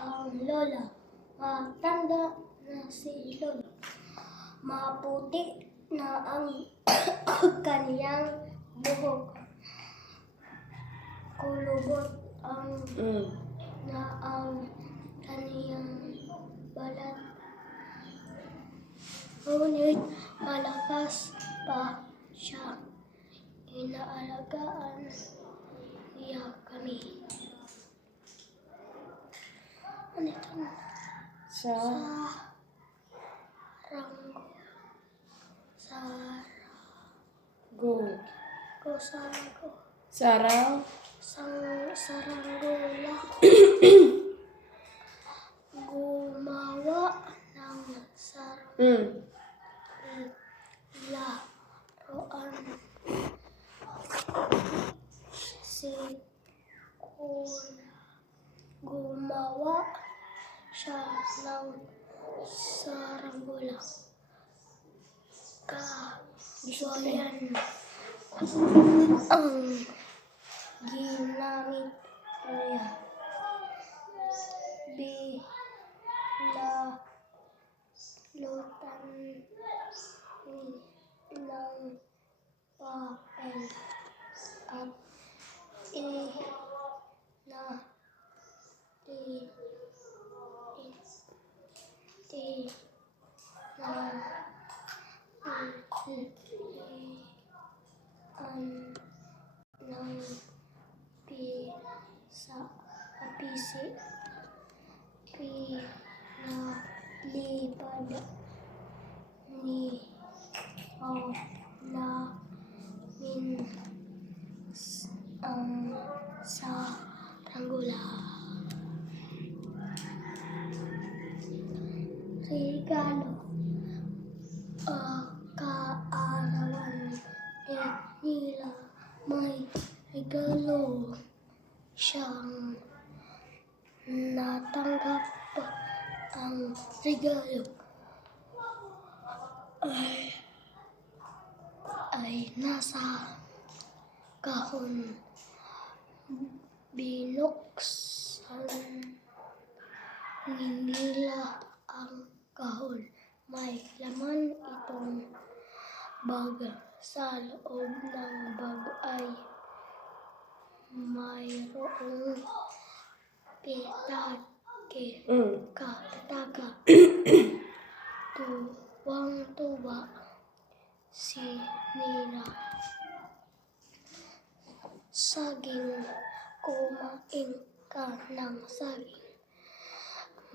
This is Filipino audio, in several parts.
ang lola. Matanda na si lola. Maputi na ang kaniyang buhok. Kulubot na ang kaniyang balat. Ngunit malakas pa siya. Inaalagaan niya kami. Ano ito? Sa go. Saranggola. Gumawa ng laruan. Gumawa siya ng saranggola. Kawayan ang ginamit niya. Binalutan ng papel at ng pisi. Pinalipad namin ang saranggola. Regalo. Kaarawan nila may regalo siyang natanggap. Ang regalo ay nasa kahon. Binuksan nila ang kahon. May laman itong bag. Sa loob ng bag ay mayroong pitake. Tuwang-tuwa si Nina. Saging, kumain ka ng saging.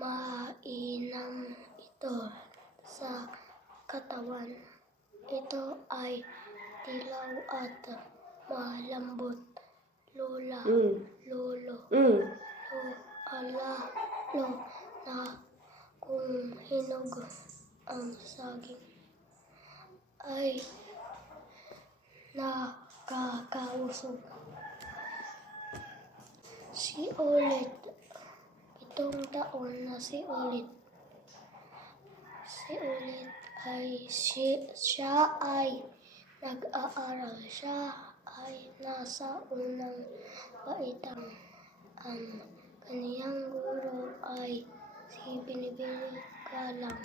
Mainam ito sa katawan. Ito ay dilaw at malambot. Lola, lolo, alalo na kung hinog ang saging ay nakakausog. Si Ulit, 7 taon na si Ulit. Siya ay nag-aaral. Siya ay nasa unang baitang. Ang kaniyang guro ay si Binibini Galang.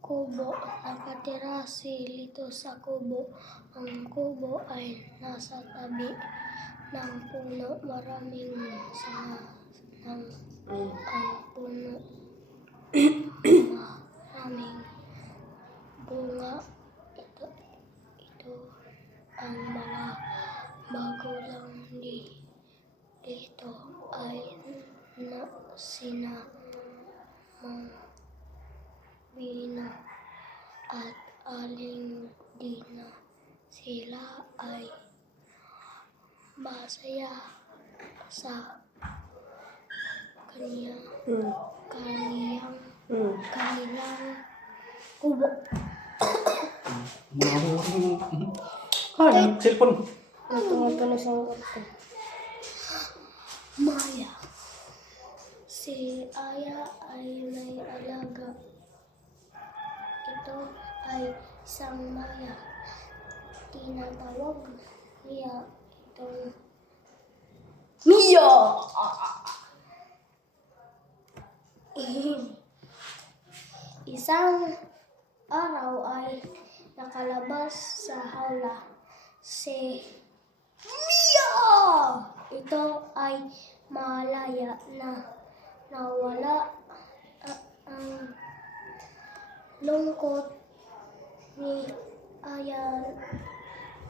Kubo. Nakatira si Lito sa kubo. Ang kubo ay nasa tabi ng puno. Maraming sanga ng ang puno. Maraming bunga. Ito ang mga magulang ni Lito ay sina Bina at Aling Dina. Sila ay masaya sa kanilang kubo. Cellphone. Maya. Si Aya ay may alaga. Ito ay isang Maya. tinatawag niya itong Mia! isang araw ay nakalabas sa hawla si Mia! ito ay malaya na nawala ang lungkot ni Ayan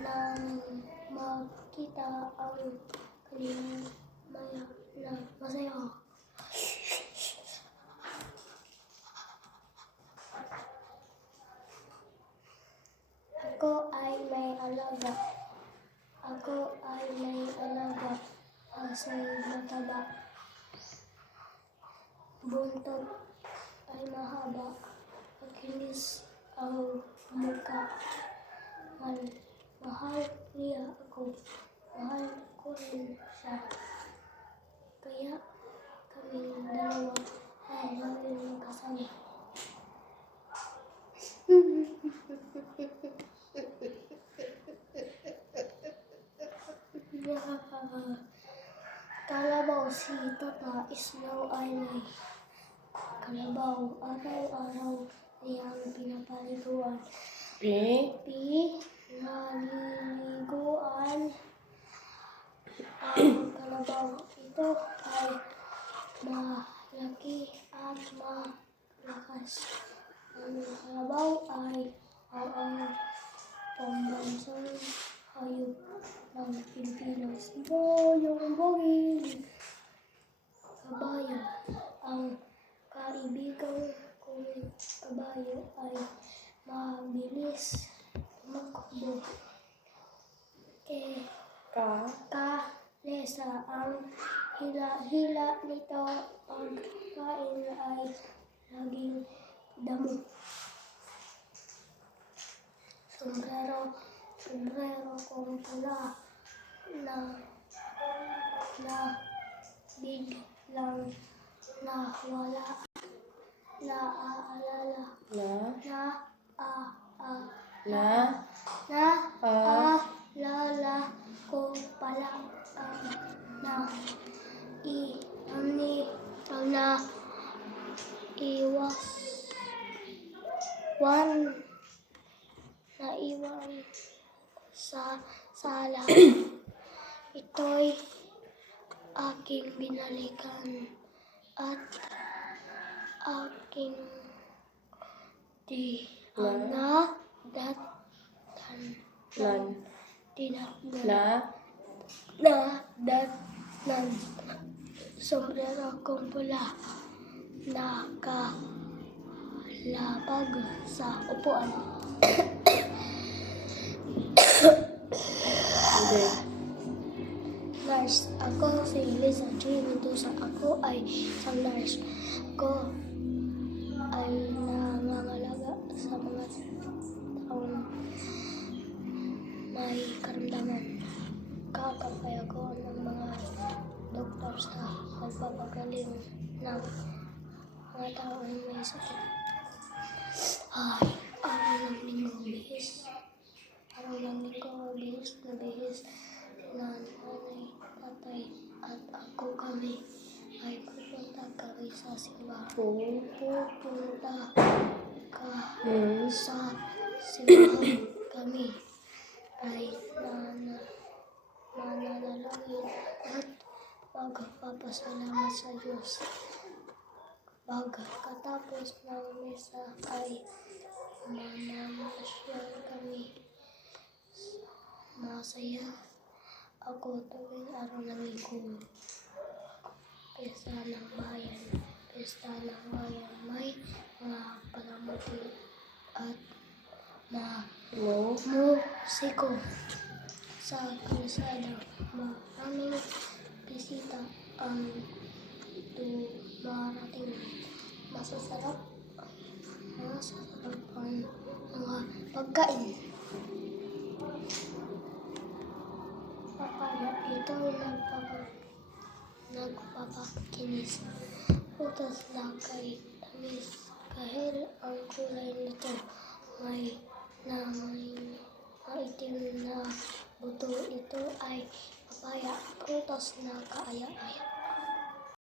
nang makita ang kanyang masaya. Ako ay may alaga. Ako ay may alaga. Asa'y mataba. Buntot ay mahaba. Makinis ang mukha. Mahal niya ako. Mahal ko rin siya. Kaya kaming dalawa ay laging magkasama. Kalabaw si Tata Isnaw ay may kalabaw. Araw-araw niyang pinapaliguan. Pinaliliguan ang kalabaw. Ito ay malaki at malakas. Ang kalabaw ay ang pambansang hayop ng Pilipinas. Boyong boging kabayo. Ang kaibigan kong kabayo ay mabilis tumakbo. Kalesa ang hila-hila nito pagkain ay laging damo. Sombrero kong pula na biglang nawala. Naalala ko pala ang naiwan sa sala. Ito'y aking binalikan at aking nadatnan. Sombrero kong pula nakalapag sa upuan. Nurse. Ako si Lisa G. Mendoza. Ako ay isang nurse. Ako ay nangangalaga sa mga taong may karamdaman. Kakapay ako ng mga doktor sa pagpapagaling ng mga taong may sakit. Ay, araw ng linggo bihis. Na bihis na nanay, tatay at ako kami ay pupunta kami sa simbahan. Pupunta sa simbahan kami ay mananalangin at magpapasalamat sa Diyos. Pagkatapos ng misa ay mamamasyal kami. Masaya ako tuwing araw ng linggo. Pesta ng bayan. May mga palamuti at musiko sa kalsada. Maraming bisita ang dumarating. Masasarap ang mga pagkain. Papaya, ito nagpapakinis. Utas lakay, tamis, kahit ang kulay nito may maitim na buto. Ito ay papaya, prutas na kaaya-aya.